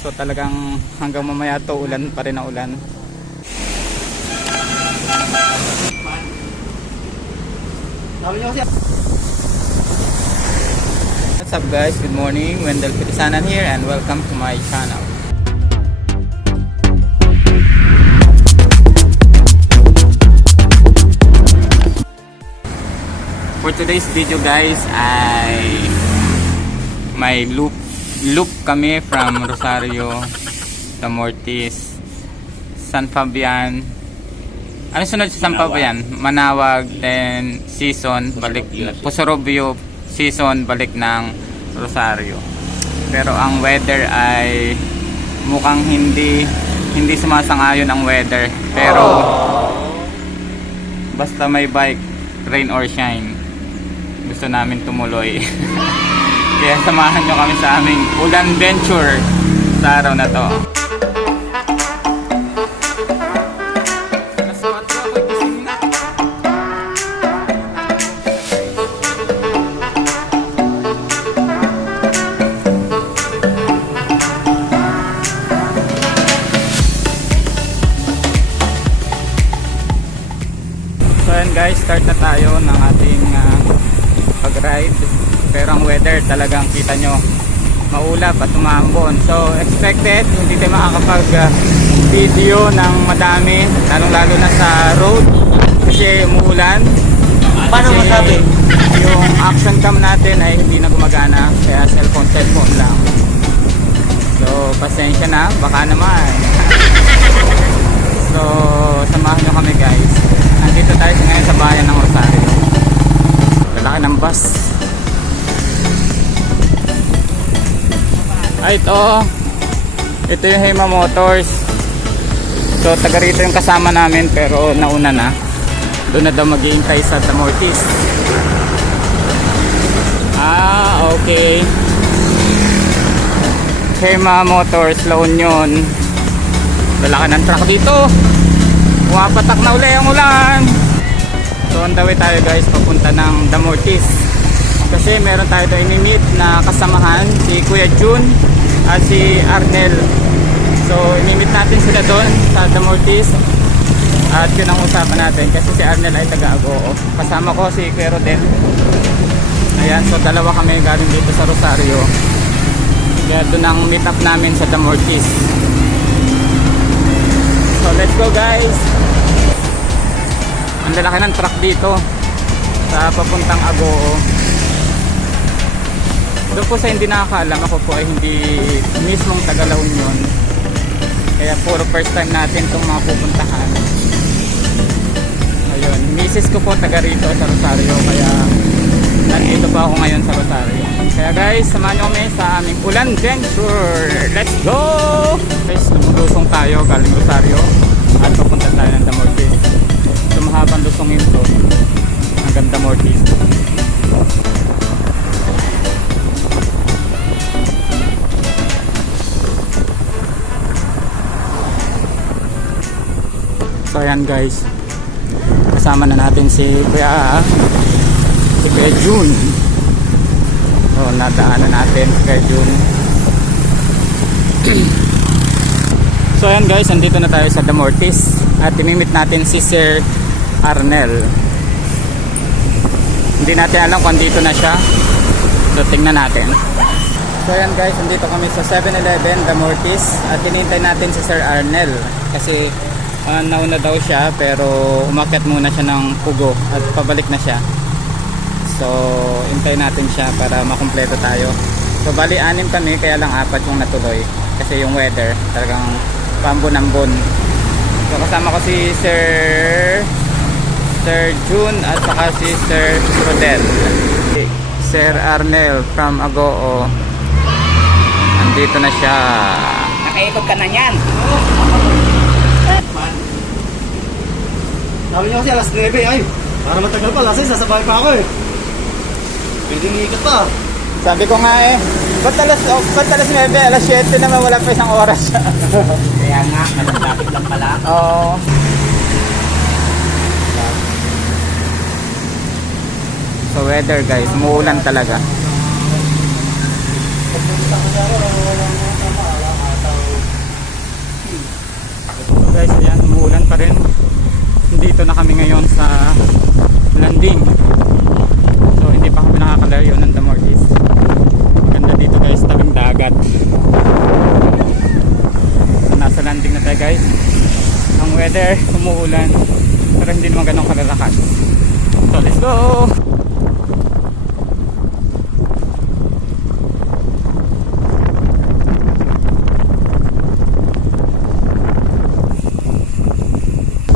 So talagang hanggang mamaya to ulan pa rin na ulan. What's up guys, good morning, Wendell Pitisanan here and welcome to my channel. For today's video guys ay may loop kami from Rosario, Damortis, San Fabian. Ano sunod sa San Fabian? Manawag, then Sison, balik Pusorobio, Sison, balik ng Rosario. Pero ang weather ay mukhang hindi sumasang-ayon ang weather. Pero basta may bike, rain or shine, gusto namin tumuloy. Kaya samahan nyo kami sa aming ulan venture sa araw na to. So ayan guys, start na tayo ng ating pag-ride. Pero ang weather talagang kita nyo maulap at umambon. So expected hindi tayo makakapag video ng madami, lalong-lalo na sa road kasi umuulan. Paano masabi? Yung action cam natin ay hindi na gumagana, kaya cellphone lang. So pasensya na, baka naman. So samahan nyo kami guys. Nandito tayo ngayon sa bayan ng Rosario. Lalaki ng bus. Ay ito yung Hema Motors. So taga rito yung kasama namin pero nauna na. Doon na daw mag-iintay sa Damortis. Okay. Hema Motors, La Union. Lalaki ng truck dito. Pumapatak na uli ang ulan. So on the way tayo guys papunta ng Damortis. Kasi meron tayo doon ini-meet na kasamahan, si Kuya Jun at si Arnel. So ini-meet natin sila doon sa Damortis. At yun ang usapan natin kasi si Arnel ay taga-Agoo. Kasama ko si Kuya Rodel. Ayan, so dalawa kami galing dito sa Rosario. Kaya doon ang meet up namin sa Damortis. So let's go guys. Ang lalaki ng truck dito sa papuntang Agoo. Doon po sa hindi nakakaalam, ako po ay hindi mismong taga La Union. Kaya puro first time natin itong mga pupuntahan. Ayun, misis ko po taga rito sa Rosario, kaya nandito pa ako ngayon sa Rosario. Kaya guys, samahan nyo kami sa aming ulan venture. Let's go! Guys, lumulusong tayo galing Rosario at pupunta tayo ng Damortis. Mahabang lusongin to hanggang Damortis. So ayan guys, kasama na natin si Kuya Jun. So nadaanan natin si Kuya Jun. So ayan guys, andito na tayo sa Damortis at imimit natin si Sir Arnel. Hindi natin alam kung dito na siya, so tingnan natin. So ayan guys, andito kami sa 7-Eleven Damortis at hinihintay natin si Sir Arnel kasi nauna daw siya pero umakyat muna siya ng Pugo at pabalik na siya. So hintay natin siya para makumpleto tayo. So bali 6 kami, kaya lang 4 yung natuloy kasi yung weather talagang pambon-ambon. So kasama ko si Sir Jun at saka si Sir Rodel. Sir Arnel from Agoo. Andito na siya. Nakaikot ka na yan. Sabi niyo kasi alas 9 ay, para matagal pa, alas 6 sasabay pa ako eh. Pwedeng ikot pa. Sabi ko nga ba't alas 9? Alas 7 naman, wala pa isang oras. Kaya nga, malapit lang pala. Oo. So weather guys, umuulan talaga. nandito na kami ngayon sa landing. So hindi pa kami nakakalayo ng Damortis. Maganda dito guys, tabing dagat. So, nasa landing na tayo guys. Ang weather, umuulan, pero hindi naman ganun kalalakas. So let's go!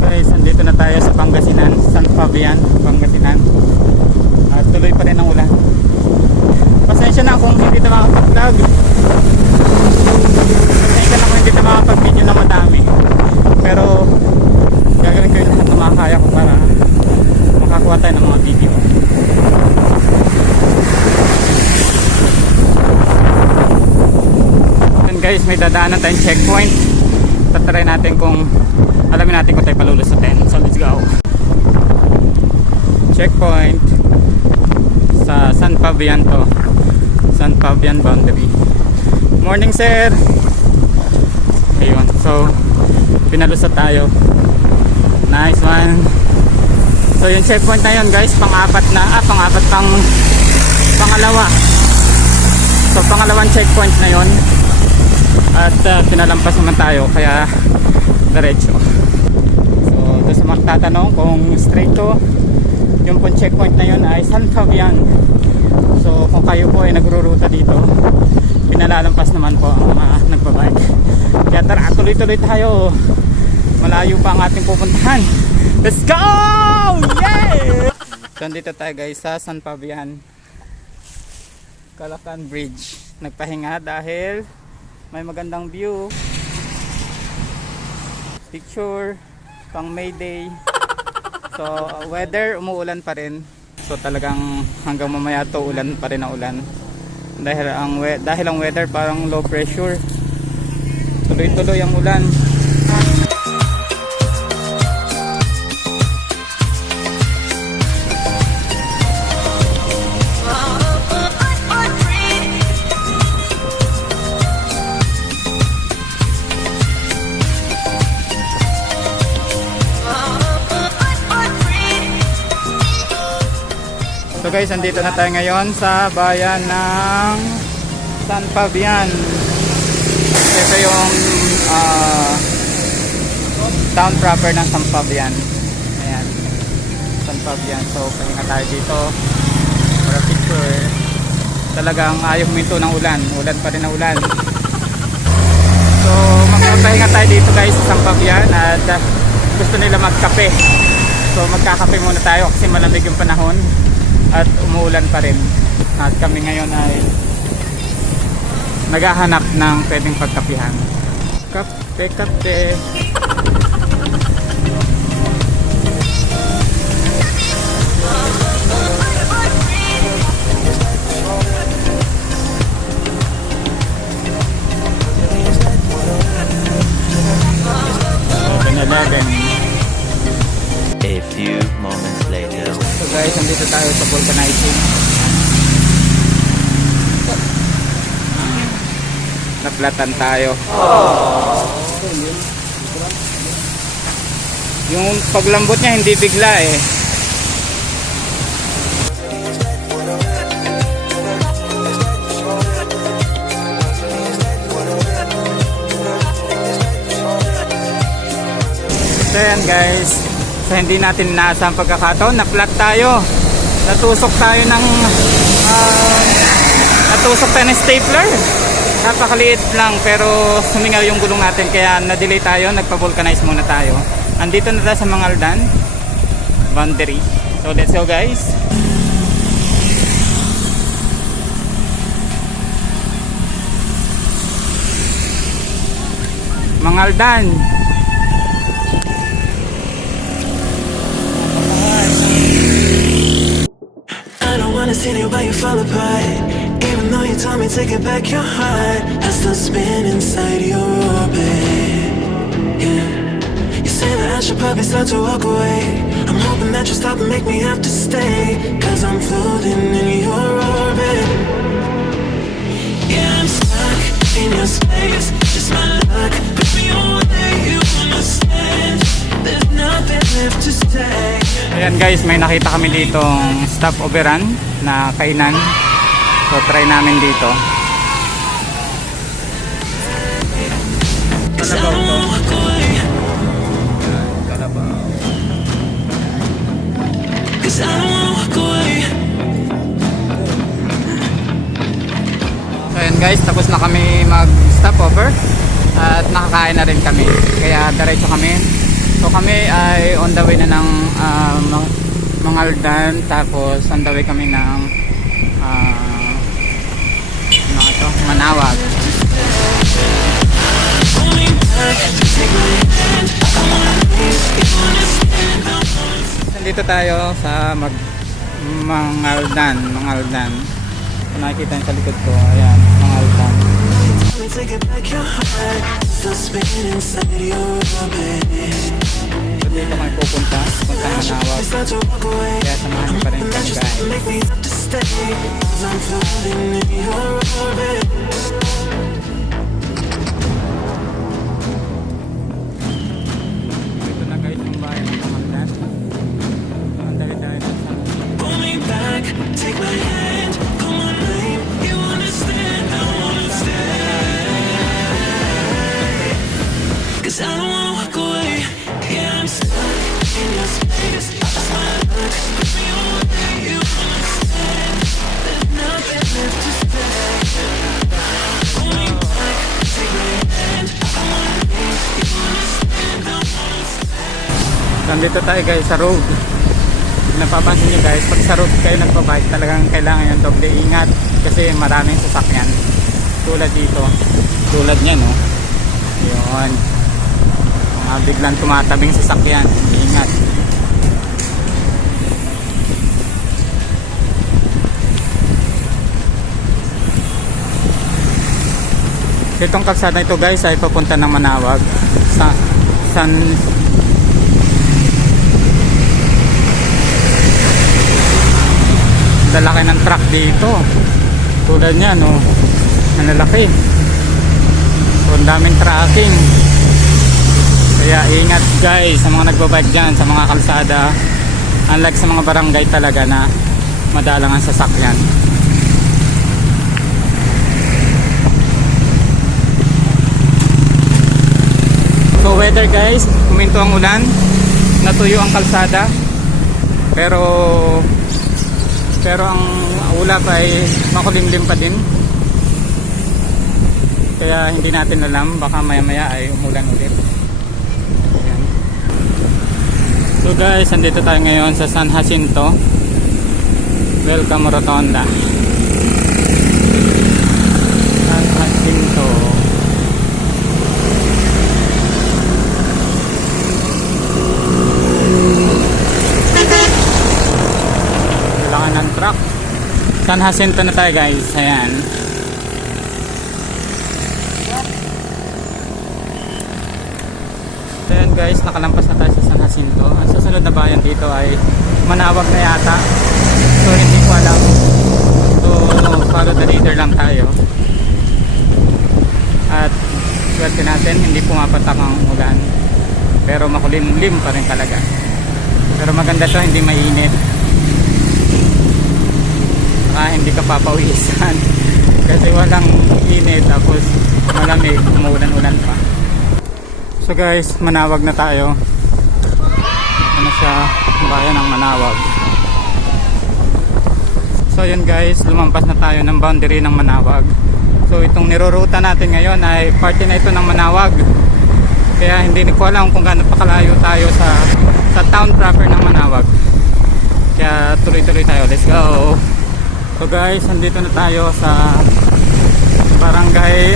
Guys, andito na tayo sa Pangasinan, San Fabian, Pangasinan. At tuloy pa rin ang ulan. Pasensya na kung hindi na makapag-vlog. Pasensya na kung hindi na makapag-video na madami. Pero gagawin ko yung lahat na makakaya ko para makakuha tayo ng mga video. And guys, may dadaanan tayong checkpoint. Tatry natin kung alamin natin kung tayo palulusutin. So let's go. Checkpoint sa San Fabian to. San Fabian boundary. Morning sir. Ayun. So pinalusot tayo. Nice one. So yung checkpoint na yun guys, pangalawa. So pangalawang checkpoint na yun. At pinalampas naman tayo kaya diretso. So doon sa magtatanong kung straight to, yung pong checkpoint na yun ay San Fabian. So kung kayo po ay nagruruta dito, pinalalampas naman po ang mga nagbabike. Kaya tara, tuloy-tuloy tayo. Malayo pa ang ating pupuntahan. Let's go! Yeah! So dito tayo guys sa San Fabian Calacan Bridge. Nagpahinga dahil may magandang view. Picture pang May Day. So weather, umuulan pa rin. So talagang hanggang mamaya to ulan pa rin ang ulan. Dahil ang weather parang low pressure. Tuloy-tuloy ang ulan. So guys, andito na tayo ngayon sa bayan ng San Fabian. Ito yung town proper ng San Fabian. Ayan, San Fabian. So pahinga tayo dito para picture. Talagang ayaw huminto ng ulan. Ulan pa rin ang ulan. So magpapahinga tayo dito guys sa San Fabian. At gusto nila magkape. So magkakape muna tayo kasi malamig yung panahon. At umuulan pa rin. At kami ngayon ay naghahanap ng pwedeng pagkapihan. Kape, kape. A few moments later. So guys, nandito tayo sa vulcanizing. Naplatan tayo. Yung paglambot niya hindi bigla eh. So yan guys, sa hindi natin inaasang pagkakataon, na-flat tayo. Natusok tayo ng stapler. Napakaliit lang pero sumingaw yung gulong natin kaya na-delay tayo, nagpa-vulcanize muna tayo. Andito na tayo sa Mangaldan boundary. So let's go guys. Mangaldan. I don't wanna see you while you fall apart. Even though you told me to get back your heart, I still spin inside your orbit. Yeah. You say that I should probably start to walk away. I'm hoping that you'll stop and make me have to stay, 'cause I'm floating in your orbit. Yeah, I'm stuck in your space. Just my luck, put me on where you understand. There's nothing left to say. ayan guys, may nakita kami ditong stopoveran na kainan. So try namin dito. Kalabaw to. Kalabaw. Cause I don't wanna walk away. So ayan guys, tapos na kami mag stopover at nakakain na rin kami. Kaya diretso kami. So kami ay on the way na ng Mangaldan, tapos on the way kami ng Manawag. Nandito tayo sa Mangaldan. Kung nakikita niyo sa likod ko, ayan, Mangaldan. Take it back your heart. Still spinning inside your orbit. So dito kami pupunta Manawag. Start to walk away. Kaya samahan niyo pa rin kami guys. Make me have to stay. Cause I'm floating in your orbit. Ito na guys yung bahay ng Mangaldan. Ang dali-dali na sa Pull me back. Take my hand. Call my name. You understand. I wanna stay. Cause I don't wanna walk away. Yeah, I'm stuck in your space. Just my luck. Put me away. You understand. There's nothing left to say. Pull me back. Take my hand. I wanna leave. You understand. I wanna stay. Nandito tayo guys sa road. Napapansin nyo guys, pag sa road kayo nagpabike, talagang kailangan yung doble ingat kasi maraming sasakyan. Tulad dito, tulad nyan, no? Yun, mga biglang tumatabing sasakyan, ingat. Itong kalsada ito guys ay papunta ng Manawag sa lalaki ng truck dito tulad nya, no? Ang lalaki. So, ang daming tracking, kaya ingat guys sa mga nagbabike dyan sa mga kalsada, unlike sa mga barangay talaga na madalang ang sasakyan. So weather guys, huminto ang ulan, natuyo ang kalsada, pero ang ulap ay makulimlim pa din, kaya hindi natin alam, baka maya maya ay umulan ulit. Ayan. So guys, andito tayo ngayon sa San Jacinto. Welcome Rotonda. San Jacinto. Ng truck. San Jacinto na tayo guys. Ayan. So ayan guys, nakalampas na tayo sa San Jacinto. Ang susunod na bayan dito ay Manawag na yata. So hindi ko alam. So follow the leader lang tayo. At swerte natin, hindi pumapatak ang ulan. Pero makulimlim pa rin talaga. Pero maganda siya, hindi mainit. Hindi ka papawisan kasi walang init tapos malamig, umuulan-ulan pa. So guys, Manawag na tayo. Ano siya, bayan ng Manawag. So yun guys, lumampas na tayo ng boundary ng Manawag. So itong niruruta natin ngayon ay parte na ito ng Manawag. Kaya hindi ko alam kung gaano pa kalayo tayo sa town proper ng Manawag. Kaya tuloy-tuloy tayo, let's go. So guys, andito na tayo sa barangay.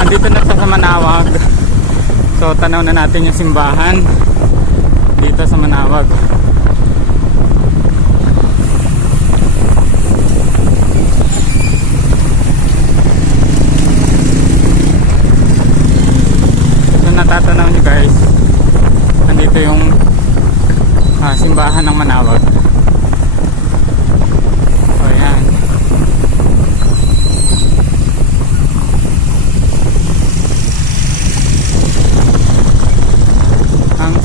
Andito na sa Manawag. So tanaw na natin yung simbahan dito sa Manawag. So natatanaw nyo guys, andito yung simbahan ng Manawag.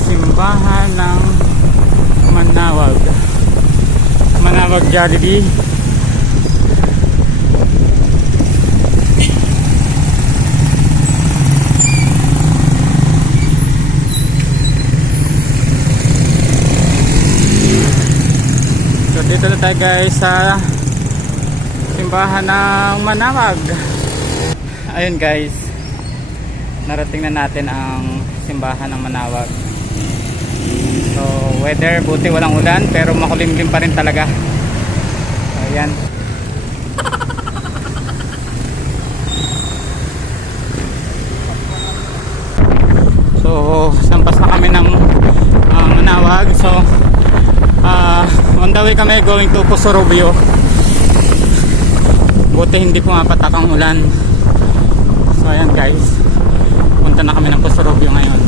simbahan ng mag-Jollibee. So dito na tayo guys sa simbahan ng Manawag. Ayun guys, narating na natin ang simbahan ng Manawag. So weather, buti walang ulan pero makulimlim pa rin talaga. Ayan. So sampas na kami ng Manawag. So on the way kami going to Pusorobio. Buti hindi pumapatak ang ulan. So ayan guys, punta na kami ng Pusorobio ngayon.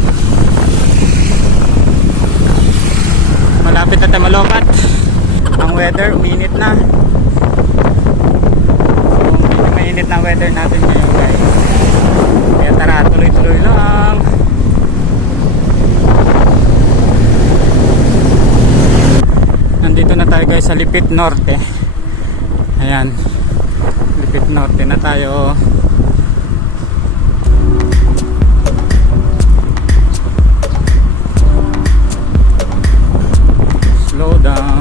Malapit na tayo malobat. Ang weather, uminit na. So mainit na weather natin ngayon guys. Kaya tara, tuloy-tuloy lang. Nandito na tayo guys sa Lipit Norte. Ayan, Lipit Norte na tayo. Slow down.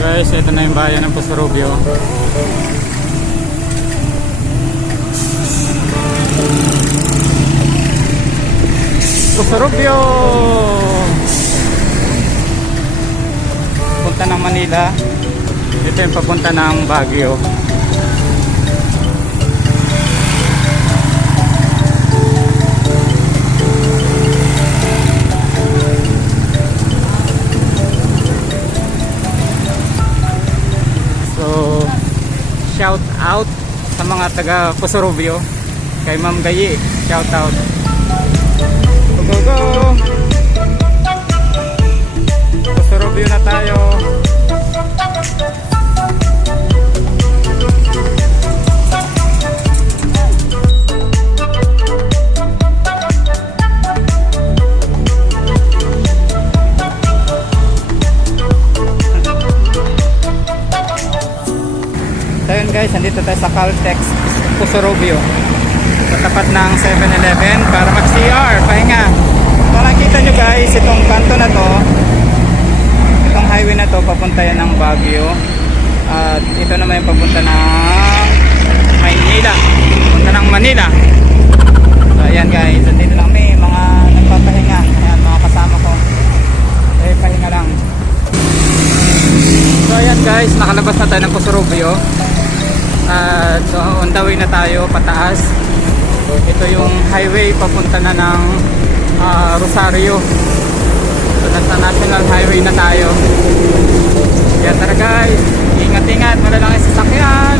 Guys, ito na yung bayan ng Pusorobio. Pusorobio! Punta ng Manila. Ito yung papunta ng Baguio. Shout out sa mga taga Pusorobio, kay Ma'am Gayi, shout out. Go go go! Pusorobio na tayo. So yun guys, nandito tayo sa Caltex Pusorobio, sa tapat ng 7-Eleven para mag-CR, pahinga. So nakikita nyo guys, itong kanto na to, itong highway na to, papunta yan ng Baguio. At ito naman yung papunta ng Maynila, papunta ng Manila. So ayan guys, nandito lang kami, mga nagpapahinga. Ayan, mga kasama ko, eh pahinga lang. So ayan guys, nakalabas na tayo ng Pusorobio. So on the way na tayo pataas. Ito yung highway papunta na ng Rosario. So nasa national highway na tayo. Kaya tara guys, ingat-ingat, malalang yung sasakyan.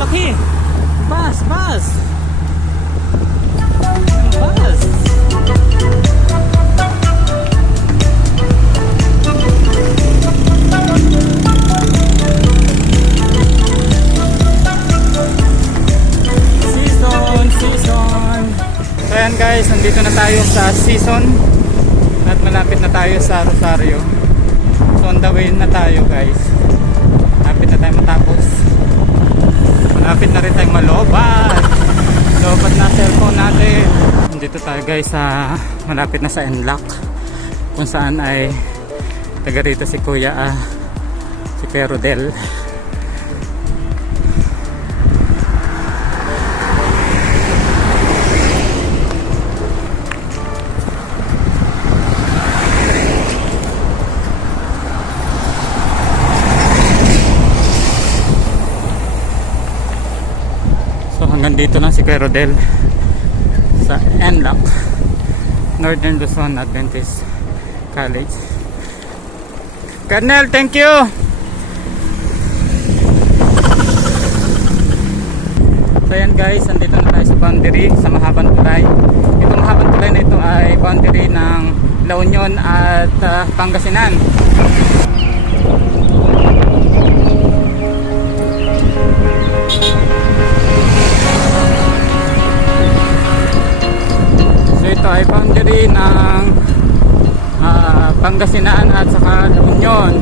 Laki! Bus! Bus! Bus! Season! So ayan guys, nandito na tayo sa Season at malapit na tayo sa Rosario. So on the way na tayo guys. Malapit na tayo matapos. Malapit na rin tayong malobat. Lobat na cellphone natin. Dito tayo guys sa malapit na sa Enlock, kung saan ay taga rito si Kuya si Kuya Rodel. So hanggang dito lang si Kuya Rodel sa Enlock, Northern Luzon Adventist College. Colonel, thank you. So yan guys, andito na tayo sa boundary sa mahabang tulay. Itong mahabang tulay na ito ay boundary ng La Union at Pangasinan. So ito ay boundary ng Pangasinan at saka La Union.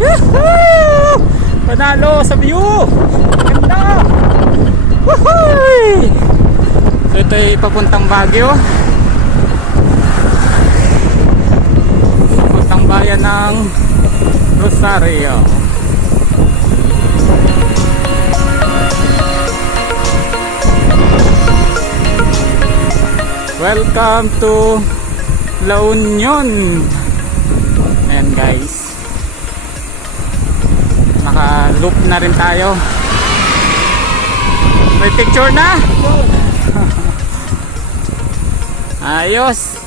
Woohoo! Panalo sa view! Ganda! Woohoo! So ito ay papuntang Baguio, papuntang bayan ng Rosario. Welcome to La Union. Ayan guys, naka-loop na rin tayo. May picture na. Ayos.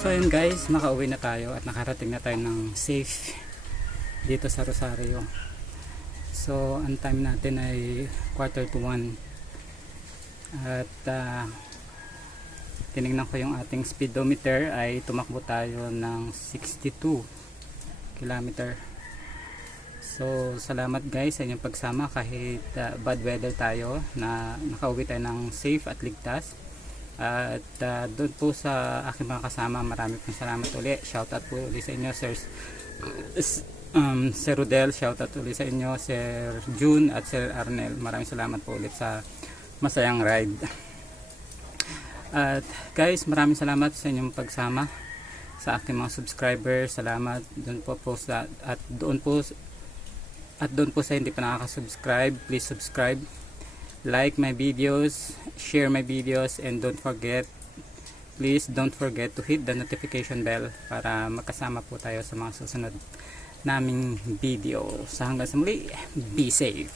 So yun guys, nakauwi na tayo at nakarating na tayo ng safe dito sa Rosario. So ang time natin ay 1:45 at tinignan ko yung ating speedometer, ay tumakbo tayo ng 62 km. So salamat guys sa inyong pagsama kahit bad weather tayo, na nakauwi tayo ng safe at ligtas. At doon po sa aking mga kasama, marami pong salamat ulit. Shoutout po ulit sa inyo Sir Rodel, shoutout ulit sa inyo Sir June at Sir Arnel. Maraming salamat po ulit sa masayang ride. At guys, maraming salamat sa inyong pagsama sa aking mga subscribers. Salamat doon po sa doon po sa hindi pa nakaka-subscribe, please subscribe, like my videos, share my videos, and please don't forget to hit the notification bell para makasama po tayo sa mga susunod naming video. Sa hanggang sa muli, be safe.